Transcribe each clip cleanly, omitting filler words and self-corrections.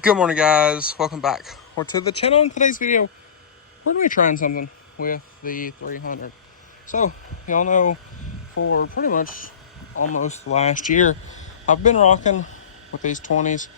Good morning, guys. Welcome back to the channel. In today's video, we're going to be trying something with the 300. So, y'all know for pretty much almost last year, I've been rocking with these 20s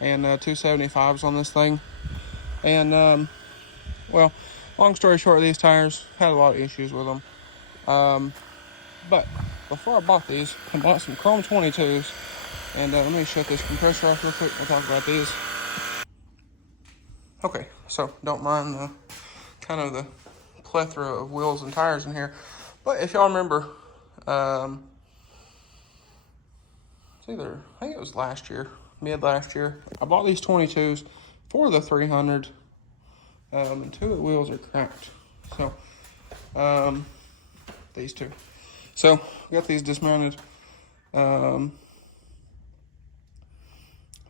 and 275s on this thing. And, well, long story short, these tires had a lot of issues with them. But before I bought these, I bought some Chrome 22s. And let me shut this compressor off real quick. We'll talk about these. Okay, so don't mind the kind of the plethora of wheels and tires in here. But if y'all remember, I think it was last year, mid last year, I bought these 22s for the 300, and two of the wheels are cracked. So, these two. So, got these dismounted.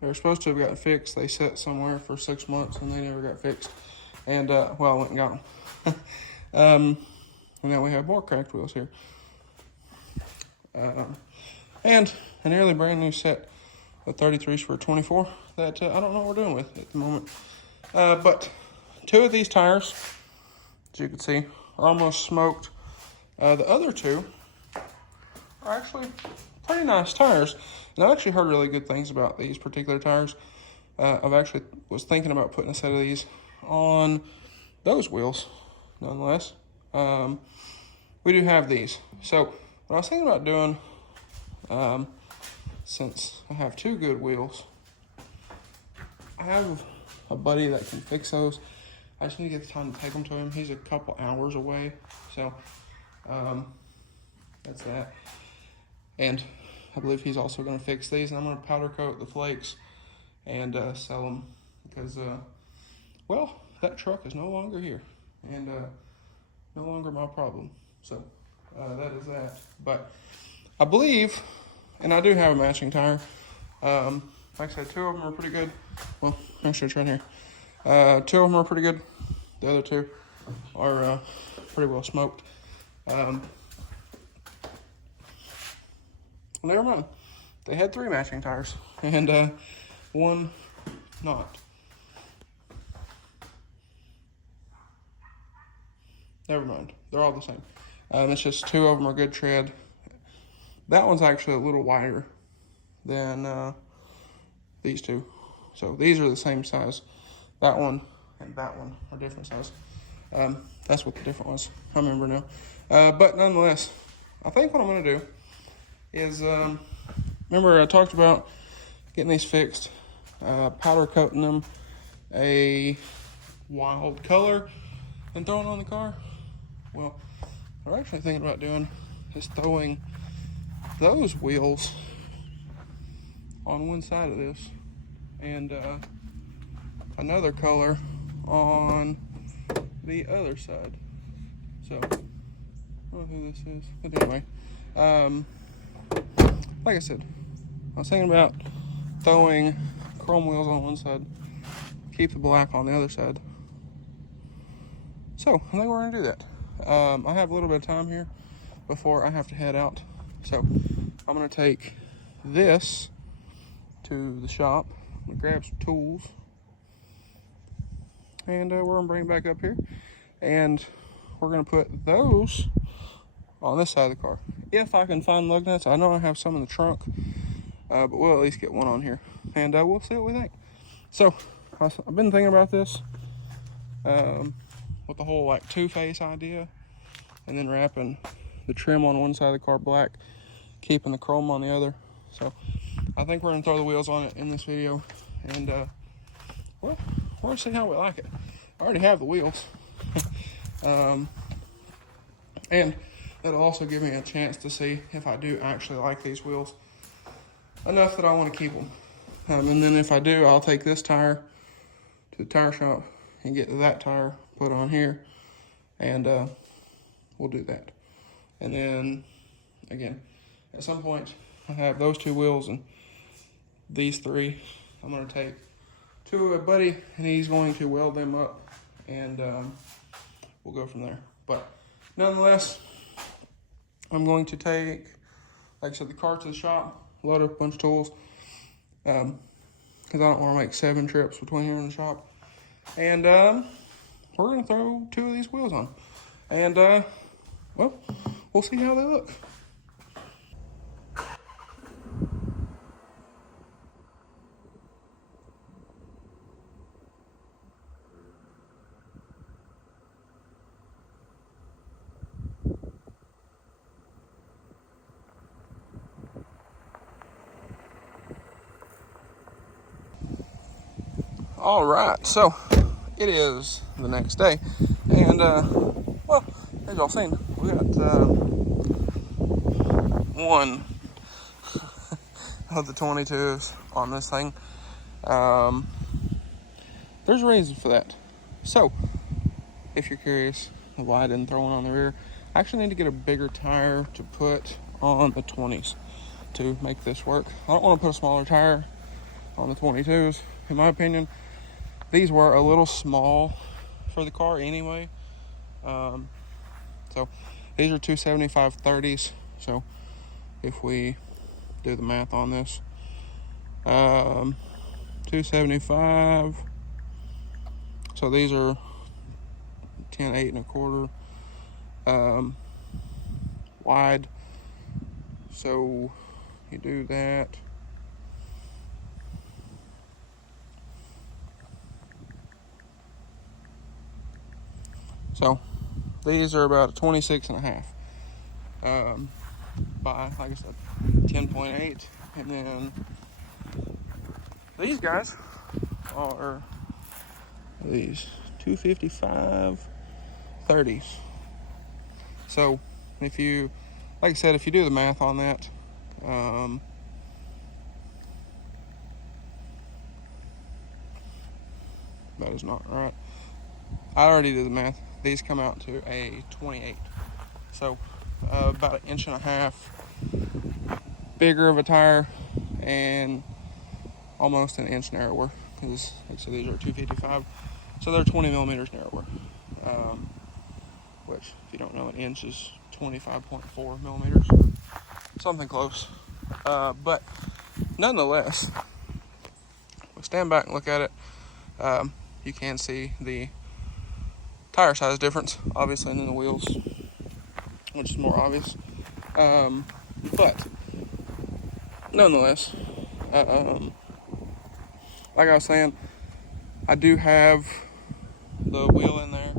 They were supposed to have gotten fixed. They sat somewhere for 6 months and they never got fixed. And, well, I went and got them. And now we have more cracked wheels here. And a nearly brand new set of 33s for 24 that I don't know what we're doing with at the moment. But two of these tires, as you can see, are almost smoked. The other two are actually pretty nice tires. And I've actually heard really good things about these particular tires. I've actually was thinking about putting a set of these on those wheels, nonetheless. We do have these. So what I was thinking about doing, since I have two good wheels, I have a buddy that can fix those. I just need to get the time to take them to him. He's a couple hours away. So that's that. And I believe he's also going to fix these, and I'm going to powder coat the flakes and sell them because, well, that truck is no longer here and no longer my problem. So that is that. But I believe, and I do have a matching tire. Like I said, two of them are pretty good. Well, actually, it's right here. Two of them are pretty good. The other two are pretty well smoked. Never mind. They had three matching tires and one not. Never mind. They're all the same. It's just two of them are good tread. That one's actually a little wider than these two. So these are the same size. That one and that one are different size. That's what the different was. I remember now. But nonetheless, I think what I'm going to do is, remember I talked about getting these fixed, powder coating them a wild color and throwing on the car. Well, what I'm actually thinking about doing is throwing those wheels on one side of this and another color on the other side. So, I don't know who this is, but anyway, like I said, I was thinking about throwing chrome wheels on one side, keep the black on the other side. So, I think we're going to do that. I have a little bit of time here before I have to head out. So, I'm going to take this to the shop. I'm going to grab some tools. And we're going to bring it back up here. And we're going to put those on this side of the car. If I can find lug nuts, I know I have some in the trunk, but we'll at least get one on here, and we'll see what we think. So, I've been thinking about this with the whole like two-face idea, and then wrapping the trim on one side of the car black, keeping the chrome on the other. So, I think we're gonna throw the wheels on it in this video, and well, we're gonna see how we like it. I already have the wheels, and it'll also give me a chance to see if I do actually like these wheels enough that I want to keep them. And then if I do, I'll take this tire to the tire shop and get that tire put on here, and we'll do that. And then, again, at some point, I have those two wheels and these three. I'm going to take to a buddy, and he's going to weld them up, and we'll go from there. But nonetheless, I'm going to take, like I said, the car to the shop, load up a bunch of tools, because I don't want to make 7 trips between here and the shop. And we're going to throw 2 of these wheels on. And, well, we'll see how they look. All right, so it is the next day, and well, as y'all seen, we got one of the 22s on this thing. There's a reason for that. So, if you're curious why I didn't throw one on the rear, I actually need to get a bigger tire to put on the 20s to make this work. I don't want to put a smaller tire on the 22s, in my opinion. These were a little small for the car anyway. So these are 275 30s. So if we do the math on this, 275. So these are 10, 8 1/4 wide. So you do that. So these are about 26 and a half by, like I said, 10.8. And then these guys are these 255 30s. So if you, like I said, if you do the math on that, that is not right. I already did the math. These come out to a 28. So about 1.5 inches bigger of a tire and almost 1 inch narrower, because like I said, these are 255, so they're 20 millimeters narrower, which, if you don't know, 1 inch is 25.4 millimeters, something close. But nonetheless, we stand back and look at it, you can see the tire size difference, obviously, in the wheels, which is more obvious. But nonetheless, like I was saying, I do have the wheel in there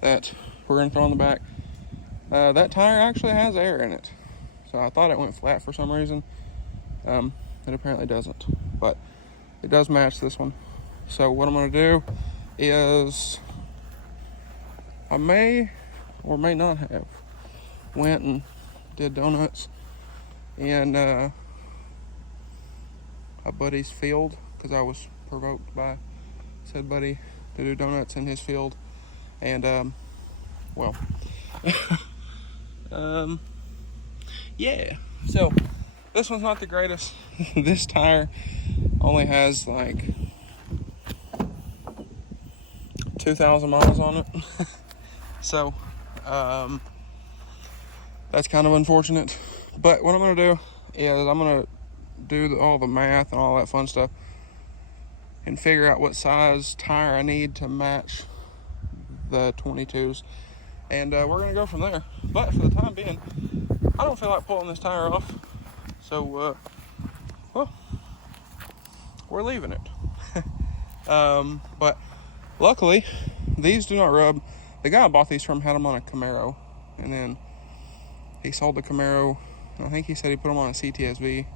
that we're going to throw on the back. That tire actually has air in it, so I thought it went flat for some reason. It apparently doesn't, but it does match this one. So what I'm going to do is, I may or may not have went and did donuts in a buddy's field, because I was provoked by said buddy to do donuts in his field. And well, yeah, so this one's not the greatest. This tire only has like 2,000 miles on it. So that's kind of unfortunate. But what I'm going to do is I'm going to do all the math and all that fun stuff and figure out what size tire I need to match the 22s. And we're going to go from there. But for the time being, I don't feel like pulling this tire off. So, well, we're leaving it. But luckily, these do not rub. The guy I bought these from had them on a Camaro, and then he sold the Camaro. I think he said he put them on a CTSV,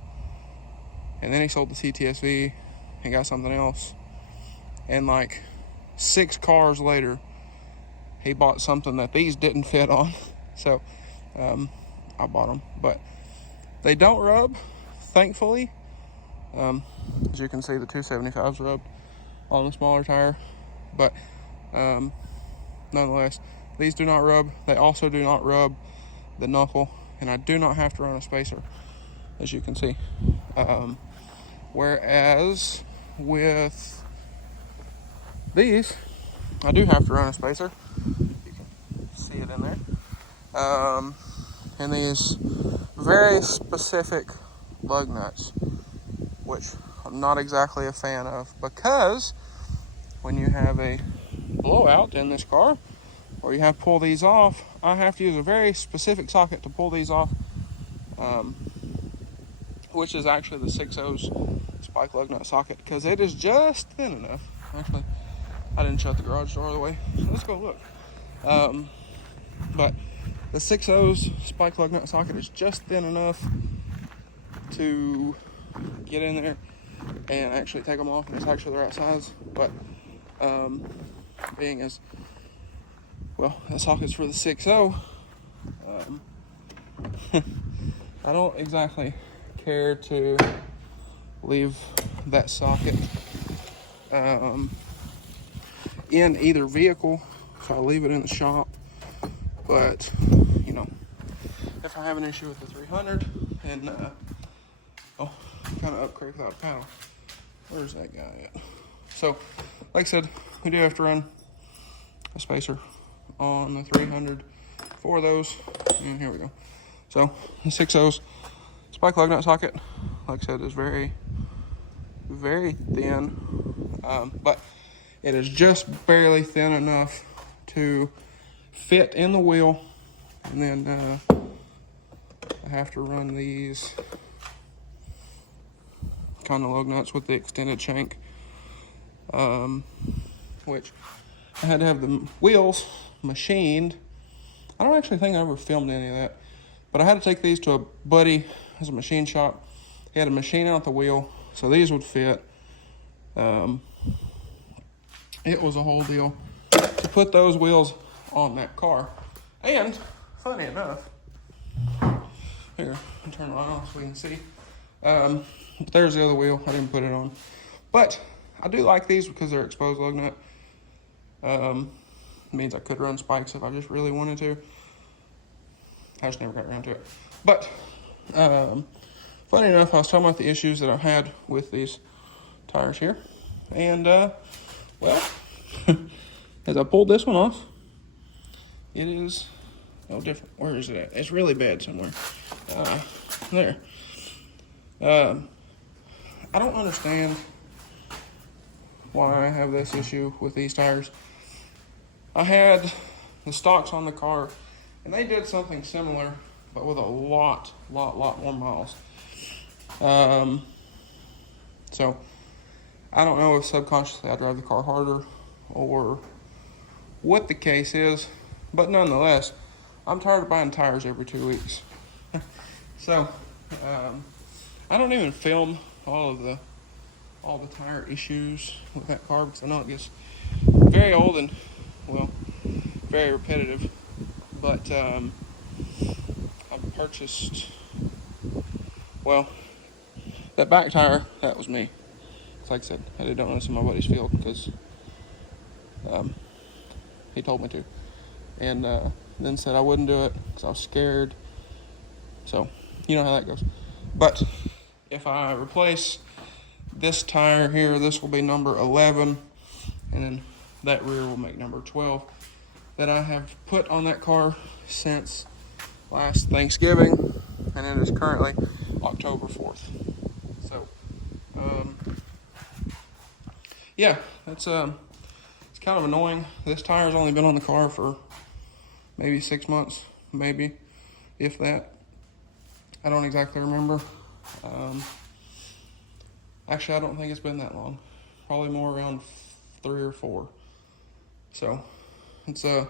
and then he sold the CTSV and got something else. And like 6 cars later, he bought something that these didn't fit on. So I bought them, but they don't rub, thankfully. As you can see, the 275s rubbed on the smaller tire, but nonetheless, these do not rub. They also do not rub the knuckle, and I do not have to run a spacer, as you can see. Whereas with these, I do have to run a spacer. You can see it in there. And these very specific lug nuts, which I'm not exactly a fan of, because when you have a blowout in this car, or you have to pull these off, I have to use a very specific socket to pull these off, which is actually the 6/0's spike lug nut socket, because it is just thin enough. Actually, I didn't shut the garage door all the way. Let's go look. But the 6/0's spike lug nut socket is just thin enough to get in there and actually take them off, and it's actually the right size. But being as well, that socket's for the 6/0, I don't exactly care to leave that socket in either vehicle, so I'll leave it in the shop. But you know, if I have an issue with the 300 and kind of upgrade without a paddle, where's that guy at? So, like I said, we do have to run a spacer on the 300 for those, and here we go. So the 6/0's spike lug nut socket, like I said, is very, very thin, but it is just barely thin enough to fit in the wheel. And then I have to run these kind of lug nuts with the extended shank, which I had to have the wheels machined. I don't actually think I ever filmed any of that, but I had to take these to a buddy as a machine shop. He had to machine out the wheel so these would fit. It was a whole deal to put those wheels on that car. And funny enough, here, I'll turn the light on so we can see. There's the other wheel. I didn't put it on, but I do like these because they're exposed lug nut. Means I could run spikes if I just really wanted to. I just never got around to it. But funny enough, I was talking about the issues that I had with these tires here, and well, as I pulled this one off, it is different. Where is it at? It's really bad somewhere. There. I don't understand why I have this issue with these tires. I had the stocks on the car, and they did something similar, but with a lot more miles. So I don't know if subconsciously I drive the car harder or what the case is, but nonetheless, I'm tired of buying tires every 2 weeks. So I don't even film all the tire issues with that car, because I know it gets very old and, well, very repetitive. But I've purchased, well, that back tire, that was me. It's like I said, I did donuts in my buddy's field because he told me to, and then said I wouldn't do it because I was scared. So you know how that goes. But if I replace this tire here, this will be number 11, and then that rear will make number 12, that I have put on that car since last Thanksgiving, and it is currently October 4th. So yeah, it's kind of annoying. This tire's only been on the car for maybe 6 months, maybe, if that. I don't exactly remember. Actually, I don't think it's been that long. Probably more around 3 or 4. So it's like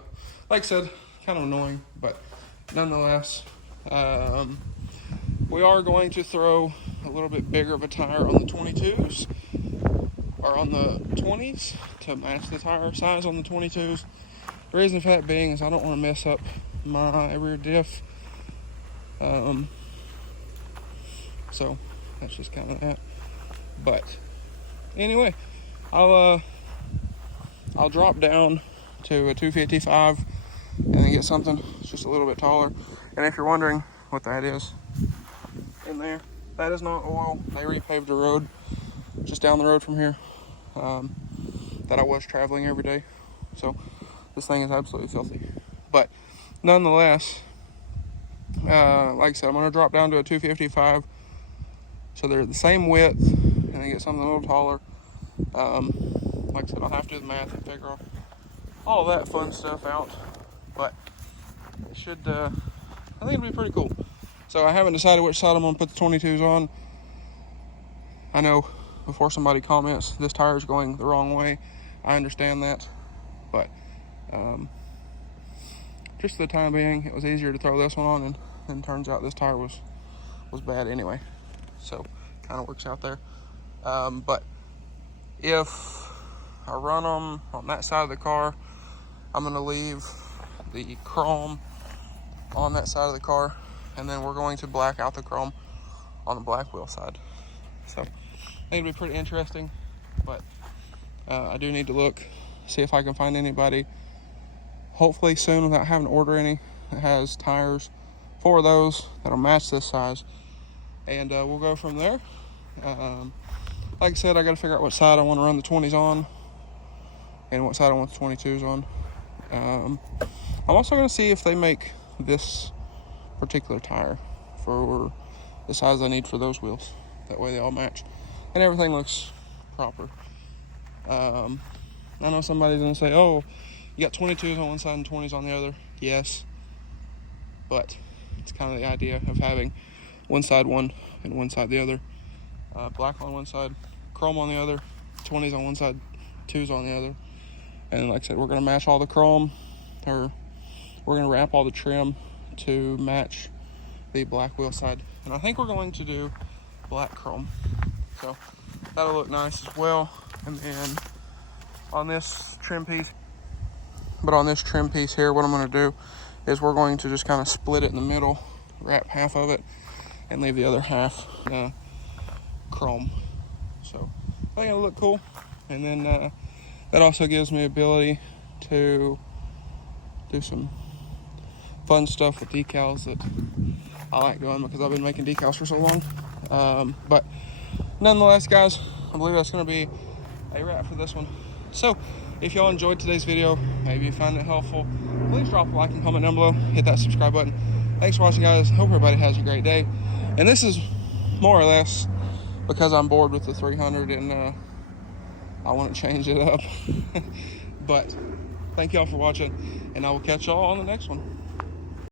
I said, kind of annoying, but nonetheless, we are going to throw a little bit bigger of a tire on the 22s, or on the 20s, to match the tire size on the 22s. The reason for that being is I don't want to mess up my rear diff. So that's just kind of that. But anyway, I'll drop down to a 255 and then get something just a little bit taller. And if you're wondering what that is in there, that is not oil. They repaved the road just down the road from here that I was traveling every day. So this thing is absolutely filthy. But nonetheless, like I said, I'm going to drop down to a 255. So they're the same width and and then get something a little taller. Like I said, I'll have to do the math and figure all that fun stuff out, but it should, I think it'll be pretty cool. So I haven't decided which side I'm going to put the 22s on. I know before somebody comments, this tire is going the wrong way. I understand that, but just for the time being, it was easier to throw this one on, and then turns out this tire was bad anyway. So kind of works out there. But if I run them on that side of the car, I'm going to leave the chrome on that side of the car, and then we're going to black out the chrome on the black wheel side. So I think it'll be pretty interesting, but I do need to look, see if I can find anybody, hopefully soon without having to order any, that has tires for those that'll match this size, and we'll go from there. Like I said, I got to figure out what side I want to run the 20s on and what side I want the 22s on. I'm also going to see if they make this particular tire for the size I need for those wheels. That way they all match and everything looks proper. I know somebody's going to say, oh, you got 22s on one side and 20s on the other. Yes, but it's kind of the idea of having one side one and one side the other. Black on one side, chrome on the other, 20s on one side, 2s on the other. And like I said, we're going to match all the chrome, or we're going to wrap all the trim to match the black wheel side. And I think we're going to do black chrome. So that'll look nice as well. And then on this trim piece, here, what I'm going to do is we're going to just kind of split it in the middle, wrap half of it, and leave the other half chrome. So I think it'll look cool. And then that also gives me ability to do some fun stuff with decals that I like doing because I've been making decals for so long. But nonetheless, guys, I believe that's going to be a wrap for this one. So if y'all enjoyed today's video, maybe you found it helpful, please drop a like and comment down below. Hit that subscribe button. Thanks for watching, guys. Hope everybody has a great day. And this is more or less because I'm bored with the 300 and I want to change it up. But thank y'all for watching, and I will catch y'all on the next one.